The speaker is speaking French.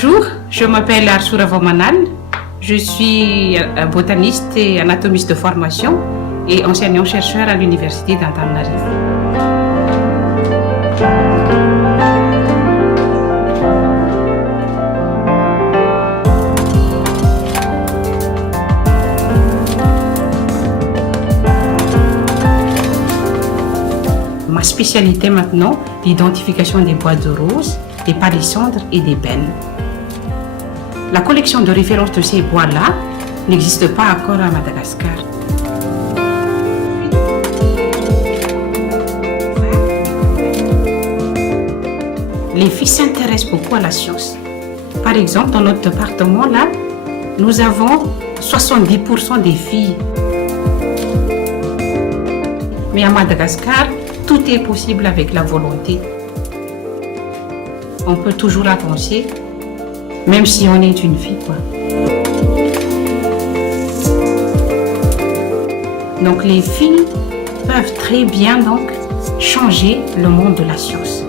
Bonjour, je m'appelle Arsoura Vomanal. Je suis botaniste et anatomiste de formation et enseignant-chercheur à l'Université d'Antananarivo. Ma spécialité maintenant, l'identification des bois de roses, des palissandres et des bennes. La collection de référence de ces bois-là n'existe pas encore à Madagascar. Les filles s'intéressent beaucoup à la science. Par exemple, dans notre département, là, nous avons 70% des filles. Mais à Madagascar, tout est possible avec la volonté. On peut toujours avancer, même si on est une fille, quoi. Donc les filles peuvent très bien donc changer le monde de la science.